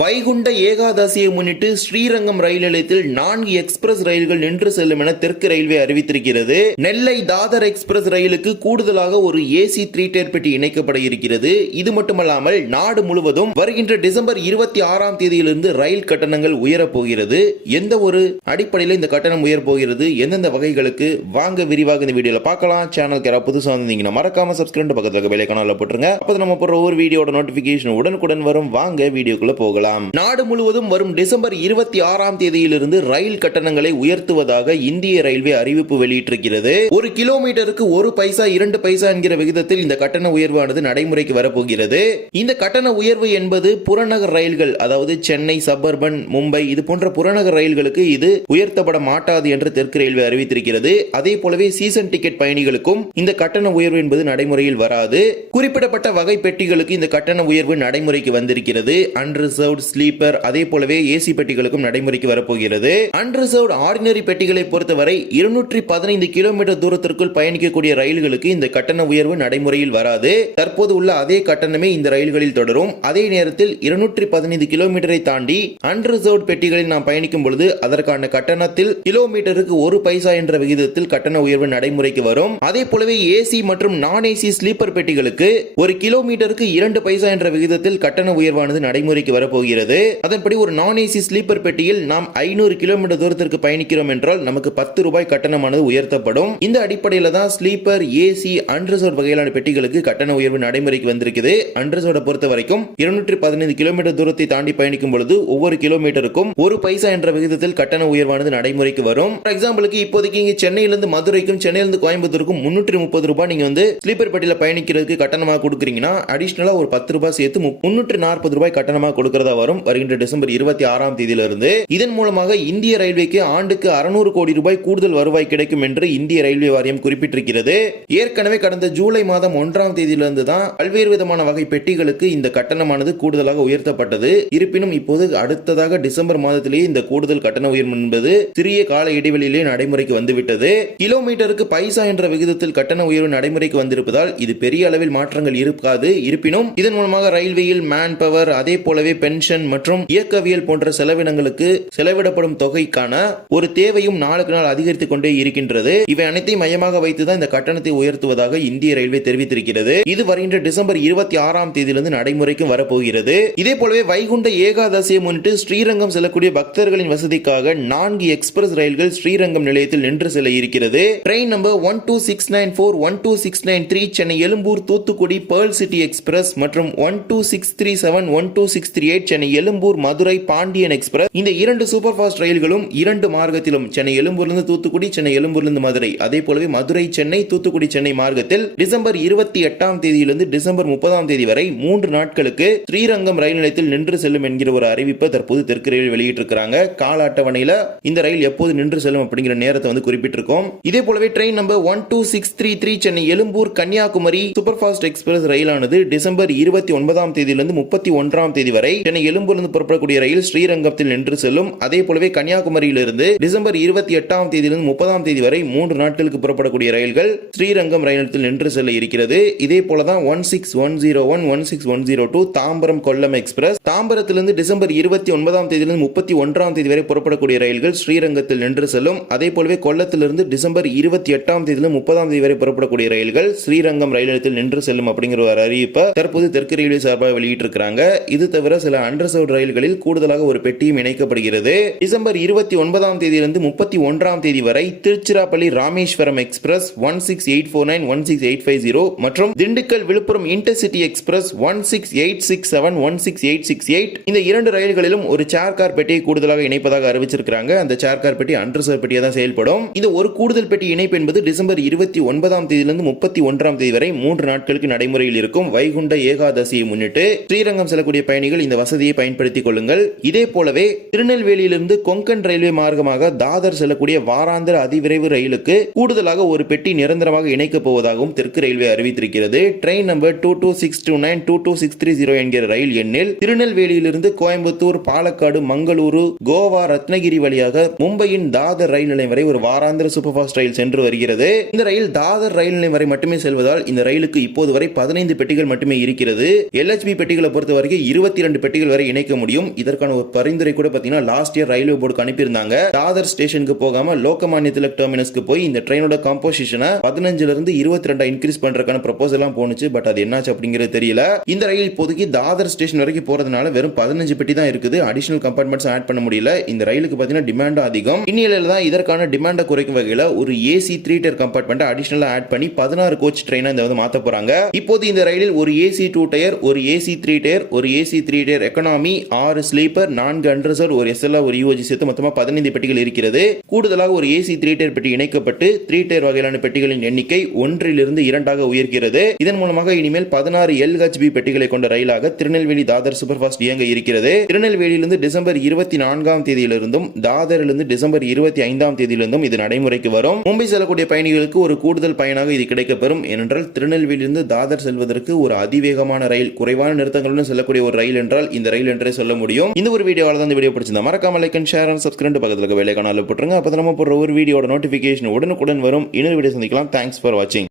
வைகுண்ட ஏகாதசியை முன்னிட்டு ஸ்ரீரங்கம் ரயில் நிலையத்தில் 4 எக்ஸ்பிரஸ் ரயில்கள் நின்று செல்லும் என தெற்கு ரயில்வே அறிவித்திருக்கிறது. நெல்லை தாதர் எக்ஸ்பிரஸ் ரயிலுக்கு கூடுதலாக ஒரு ஏசி 3 டயர் பெட்டி இணைக்கப்பட இருக்கிறது. இது மட்டுமல்லாமல் நாடு முழுவதும் வருகின்ற டிசம்பர் 26ஆம் தேதியிலிருந்து ரயில் கட்டணங்கள் உயரப் போகிறது. எந்த ஒரு அடிப்படையில் இந்த கட்டணம் உயரப் போகிறது, எந்தெந்த வகைகளுக்கு, வாங்க விரிவாக இந்த வீடியோல பார்க்கலாம். சேனலுக்கு யாராவது புதுசாக வந்தீங்கன்னா மறக்காம சப்ஸ்கிரைப் பக்கத்துல பெல் ஐகானை போட்டுருங்க. அப்போ நம்ம போற ஒவ்வொரு வீடியோட நோட்டிபிகேஷன் உடனுக்குடன் வரும். வாங்க வீடியோக்குள்ள போகலாம். நாடு முழுவதும் வரும் டிசம்பர் 26ஆம் தேதியிலிருந்து ரயில் கட்டணங்களை உயர்த்துவதாக இந்திய ரயில்வே அறிவிப்பு வெளியிட்டிருக்கிறது. ஒரு கிலோமீட்டருக்கு 1 பைசா 2 பைசா என்கிற விகிதத்தில் இந்த கட்டண உயர்வானது நடைமுறைக்கு வரப்போகிறது. இந்த கட்டண உயர்வு என்பது புறநகர் ரயில்கள், அதாவது சென்னை, சப்பர்பன், மும்பை இது போன்ற புறநகர் ரயில்களுக்கு இது உயர்த்தப்பட மாட்டாது என்று தெற்கு ரயில்வே அறிவித்திருக்கிறது. அதே போலவே சீசன் டிக்கெட் பயணிகளுக்கும் இந்த கட்டண உயர்வு என்பது நடைமுறையில் வராது. குறிப்பிடப்பட்ட வகை பெட்டிகளுக்கு இந்த கட்டண உயர்வு நடைமுறைக்கு வந்திருக்கிறது. அன்ரிசர்வ்ட், ஸ்லீப்பர், அதே போலவே ஏசி பெட்டிகளுக்கும் நடைமுறைக்கு வரப்போகிறது. அன்ரிசர்வ்ட் ஆர்டினரி பெட்டிகளை பொறுத்தவரை 215 கிலோமீட்டர் தூரத்திற்குள் பயணிக்கக்கூடிய ரயில்களுக்கு இந்த கட்டண உயர்வு நடைமுறையில் வராது. தற்போது உள்ள அதே கட்டணமே இந்த ரயில்களில் தொடரும். அதே நேரத்தில் 215 கிலோமீட்டரை தாண்டி அன்ரிசர்வ்ட் பெட்டிகளில் நாம் பயணிக்கும் பொழுது அதற்கான கட்டணத்தில் கிலோமீட்டருக்கு 1 பைசா என்ற விகிதத்தில் கட்டண உயர்வு நடைமுறைக்கு வரும். அதே போலவே ஏசி மற்றும் நான் ஏசி ஸ்லீப்பர் பெட்டிகளுக்கு ஒரு கிலோமீட்டருக்கு 2 பைசா என்ற விகிதத்தில் கட்டண உயர்வானது நடைமுறைக்கு வரப்போகிறது. அதன்படி ஒரு நான் ஏசி ஸ்லீப்பர் பெட்டியில் நாம் 500 கிலோமீட்டர் தூரத்திற்கு பயணிக்கிறோம் என்றால் நமக்கு 10 ரூபாய் கட்டணமானது உயர்த்தப்படும். இந்த அடிப்படையில் தான் ஸ்லீப்பர், ஏசி, அன்ரிசர்வ்ட் வகையிலான பெட்டிகளுக்கு கட்டண உயர்வு நடைமுறைக்கு வந்திருக்குது. அன்ரிசர்வ்ட் பொறுத்த வரைக்கும் 215 கிலோமீட்டர் தூரத்தை தாண்டி பயணிக்கும் பொழுது ஒவ்வொரு கிலோமீட்டருக்கும் 1 பைசா என்ற விகிதத்தில் கட்டண உயர்வானது நடைமுறைக்கு வரும். ஃபார் எக்ஸாம்பிளுக்கு இப்போதைக்கு இங்க சென்னையிலிருந்து மதுரைக்கும் சென்னையிலிருந்து கோயம்புத்தூருக்கும் 330 ரூபாய் நீங்க வந்து ஸ்லீப்பர் பெட்டியில பயணிக்கிறதுக்கு கட்டணமாக கொடுக்குறீங்கன்னா அடிஷனலா ஒரு 10 ரூபாய் சேர்த்து 340 ரூபாய் கட்டணமாக கொடுக்கிறதா வரும் வருகின்ற டிசம்பர் 26ஆம் தேதியிலிருந்து. இதன் மூலமாக இந்திய ரயில்வேக்கு ஆண்டுக்கு 600 கோடி ரூபாய் கூடுதல் வருவாய் கிடைக்கும் என்று இந்திய ரயில்வே வாரியம் குறிப்பிட்டிருக்கிறது. ஏற்கனவே கடந்த ஜூலை மாதம் 1ஆம் தேதியிலிருந்து தான் பல்வேறு விதமான வகை பெட்டிகளுக்கு இந்த கட்டணமானது கூடுதலாக உயர்த்தப்பட்டது. இருப்பினும் இப்போது அடுத்ததாக டிசம்பர் மாதத்திலேயே இந்த கூடுதல் கட்டண உயர்வு என்பது சிறிய கால இடைவெளியிலே நடைமுறைக்கு வந்துவிட்டது. கிலோமீட்டருக்கு பைசா என்ற விகிதத்தில் கட்டண உயர்வு நடைமுறைக்கு வந்திருப்பதால் இது பெரிய அளவில் மாற்றங்கள் இருக்காது. இருப்பினும் இதன் மூலமாக ரயில்வேயில் மேன் பவர், அதே போலவே பென்ஷன் மற்றும் இயக்கவியல் போன்ற செலவினங்களுக்கு செலவிடப்படும் தொகைக்கான ஒரு தேவையும் நாளுக்கு நாள் அதிகரித்துக் கொண்டே இருக்கின்றது. இவை அனைத்தையும் மையமாக வைத்துதான் இந்த கட்டணத்தை உயர்த்துவதாக இந்திய ரயில்வே தெரிவித்திருக்கிறது. இது வருகின்ற டிசம்பர் 26ஆம் தேதியிலிருந்து நடைமுறைக்கு வரப்போகிறது. இதே போலவே வைகுண்ட ஏகாதசியை முன்னிட்டு ஸ்ரீரங்கம் செல்லக்கூடிய பக்தர்களின் வசதிக்காக 4 எக்ஸ்பிரஸ் ரயில்கள் ஸ்ரீரங்கம் நிலையத்தில் நின்று செல்ல இருக்கிறது. Train number 12694, 12693 Chennai Egmore Thoothukudi pearl city express மற்றும் 12637, 12638 சென்னை எழும்பூர் மதுரை பாண்டியன் எக்ஸ்பிரஸ். இந்த 2 சூப்பர் ஃபாஸ்ட் ரயில்களும் 2 மார்க்கத்திலும் சென்னை எழும்பூரிலிருந்து தூத்துக்குடி, சென்னை எழும்பூரிலிருந்து மதுரை, அதே போலவே மதுரை சென்னை, தூத்துக்குடி சென்னை மார்க்கத்தில் டிசம்பர் 28ஆம் தேதியிலிருந்து டிசம்பர் 30ஆம் தேதி வரை 3 நாட்களுக்கு ஸ்ரீரங்கம் ரயில் நிலையத்தில் நின்று செல்லும் என்கிற ஒரு அறிவிப்பை தற்போது தெற்கு ரயில் வெளியிட்டிருக்கிறாங்க. கால அட்டவணையில் இந்த ரயில் எப்போது நின்று செல்லும் அப்படிங்கிற நேரத்தை வந்து குறிப்பிட்டிருக்கோம். இதே போலவே train number 12633 Chennai Ezhumbur Kanyakumari super fast express ரயிலானது டிசம்பர் 29ஆம் தேதியிலிருந்து 31ஆம் தேதி வரை சென்னை எழும்பூரிலிருந்து புறப்படக்கூடிய ரயில் ஸ்ரீரங்கத்தில் நின்று செல்லும். அதே போலவே கன்னியாகுமரியிலிருந்து டிசம்பர் 28ஆம் தேதியிலிருந்து 30ஆம் தேதி வரை 3 நாட்களுக்கு புறப்படக்கூடிய ரயில்கள் ஸ்ரீரங்கம் ரயில் நிலையத்தில் நின்று செல்ல இருக்கிறது. இதே போலதான் 16101, 16102 தாம்பரம் கொல்லம் எக்ஸ்பிரஸ். தாம்பரத்திலிருந்து டிசம்பர் 29ஆம் தேதியிலிருந்து 31ஆம் தேதி வரை புறப்படக்கூடிய ரயில்கள் ஸ்ரீரங்கத்தில் நின்று செல்லும். அதே போலவே கொல்லத்திலிருந்து டிசம்பர் 28ஆம் தேதியிலிருந்து 30ஆம் தேதி வரை புறப்படக்கூடிய ரயில்கள் ஸ்ரீரங்கம் ரயில் நிலையத்தில் நின்று செல்லும் அப்படிங்கிற ஒரு அறிவிப்பை தற்போது தெற்கு ரயில்வே சார்பாக வெளியிட்டிருக்கிறாங்க. இது தவிர சில அன்ரிசர்வ்ட் ரயில்களில் கூடுதலாக ஒரு பெட்டியும் இணைக்கப்படுகிறது. டிசம்பர் 29ஆம் தேதியிலிருந்து 31ஆம் தேதி வரை திருச்சிராப்பள்ளி ராமேஸ்வரம் எக்ஸ்பிரஸ் 16849, 16850 மற்றும் திண்டுக்கல் விழுப்புரம் இன்டர்சிட்டி எக்ஸ்பிரஸ் 16867, 16868 இந்த 2 ரயில்களிலும் ஒரு சேர் கார் பெட்டியை கூடுதலாக இணைப்பதாக அறிவிச்சிருக்காங்க. அந்த சேர் கார் பெட்டி அன்ரிசர்வ் பெட்டியாக தான் செயல்படும். இந்த ஒரு கூடுதல் பெட்டி இணைப்பு என்பது டிசம்பர் 29ஆம் தேதியிலிருந்து 31ஆம் தேதி வரை 3 நாட்களுக்கு நடைமுறையில் இருக்கும். வைகுண்ட ஏகாதசியை முன்னிட்டு ஸ்ரீரங்கம் செல்லக்கூடிய பயணிகள் இந்த வசதியை பயன்படுத்திக் கொள்ளுங்கள். இதே போலவே திருநெல்வேலியிலிருந்து கொங்கன் ரயில்வே மார்க்கமாக தாதர் செல்லக்கூடிய வாராந்திர அதிவிரைவு ரயிலுக்கு கூடுதலாக ஒரு பெட்டி நிரந்தரமாக இணைக்கப் போவதாகவும் தெற்கு ரயில்வே அறிவித்திருக்கிறது. ட்ரெயின் நம்பர் 22629, 22630 என்கிற ரயில் எண்ணில் திருநெல்வேலியிலிருந்து கோயம்புத்தூர், பாலக்காடு, மங்களூரு, கோவா, ரத்னகிரி வழியாக மும்பையின் தாதர் ரயில் நிலையம் வரை ஒரு வாராந்திர சூப்பர் ஃபாஸ்ட் ரயில் சென்று வருகிறது. இந்த ரயில் தாதர் ரயில் நிலையம் வரை மட்டுமே செல்வதால் இந்த ரயிலுக்கு இப்போது வரை 15 பெட்டிகள் மட்டுமே இருக்கிறது. LHB பெட்டிகளை பொறுத்த வரைக்கும் 22 பெட்டிகள் பெட்டிகள் வரை இணைக்க முடியும். இதற்கான ஒரு பரிந்துரை கூட பாத்தீங்கன்னா லாஸ்ட் இயர் ரயில்வே போர்டுக்கு அனுப்பியிருந்தாங்க. தாதர் ஸ்டேஷனுக்கு போகாம லோகமான்ய திலக் டெர்மினஸ்க்கு போய் இந்த ட்ரெயினோட காம்போசிஷனை 15 இருந்து 22 இன்க்ரீஸ் பண்றதுக்கான ப்ரொபோசல் எல்லாம் போனுச்சு. பட் அது என்னாச்சு அப்படிங்கிறது தெரியல. இந்த ரயில் இப்போதைக்கு தாதர் ஸ்டேஷன் வரைக்கும் போறதுனால வெறும் 15 பெட்டி தான் இருக்குது. அடிஷனல் கம்பார்ட்மெண்ட்ஸ் ஆட் பண்ண முடியல. இந்த ரயிலுக்கு பாத்தீங்கன்னா டிமாண்ட் அதிகம். இந்நிலையில தான் இதற்கான டிமாண்டை குறைக்கும் வகையில ஒரு ஏசி 3 டயர் கம்பார்ட்மெண்ட் அடிஷனலா ஆட் பண்ணி 16 கோச் ட்ரெயினா இந்த மாத்த போறாங்க. இப்போது இந்த ரயிலில் ஒரு ஏசி 2 டயர், ஒரு ஏசி 3 டயர், ஒரு AC 3 tyre economy, 6 sleeper, 4 unreserved, ஒரு எஸ்எல்ஆர், ஒரு யூஓஜி சேர்த்து மொத்தமா 15 பெட்டிகள் இருக்கிறது. கூடுதலாக ஒரு ஏசி 3 டயர் பெட்டி இணைக்கப்பட்டு 3 டயர் வகையிலான பெட்டிகளின் எண்ணிக்கை 1 2 உயர்கிறது. இதன் மூலமாக இனிமேல் 16 LHB பெட்டிகளை கொண்ட ரயிலாக திருநெல்வேலி தாதர் சூப்பர் ஃபாஸ்ட் இயங்க இருக்கிறது. திருநெல்வேலியிலிருந்து டிசம்பர் 24 தேதியிலிருந்தும் தாதரிலிருந்து டிசம்பர் 25 தேதியிலிருந்தும் இது நடைமுறைக்கு வரும். மும்பை செல்லக்கூடிய பயணிகளுக்கு ஒரு கூடுதல் பயனாக இது கிடைக்கப்பெறும். ஏனென்றால் திருநெல்வேலியிலிருந்து தாதர் செல்வதற்கு ஒரு அதிவேகமான ரயில், குறைவான நிறுத்தங்களுடன் செல்லக்கூடிய ஒரு ரயில் என்றால் இந்த ரயில் என்றே சொல்ல முடியும். இந்த ஒரு வீடியோவால தான் இந்த வீடியோ பிடிச்சிருந்தா மறக்காம like and share and subscribe பக்கத்துல இருக்க பெல் ஐகானை போட்டுருங்க. அப்ப நம்ம போடுற ஒரு வீடியோட நோட்டிபிகேஷன் உடனுக்குடன் வரும். இன்னொரு வீடியோ சந்திக்கலாம். தேங்க்ஸ் ஃபார் வாட்சிங்.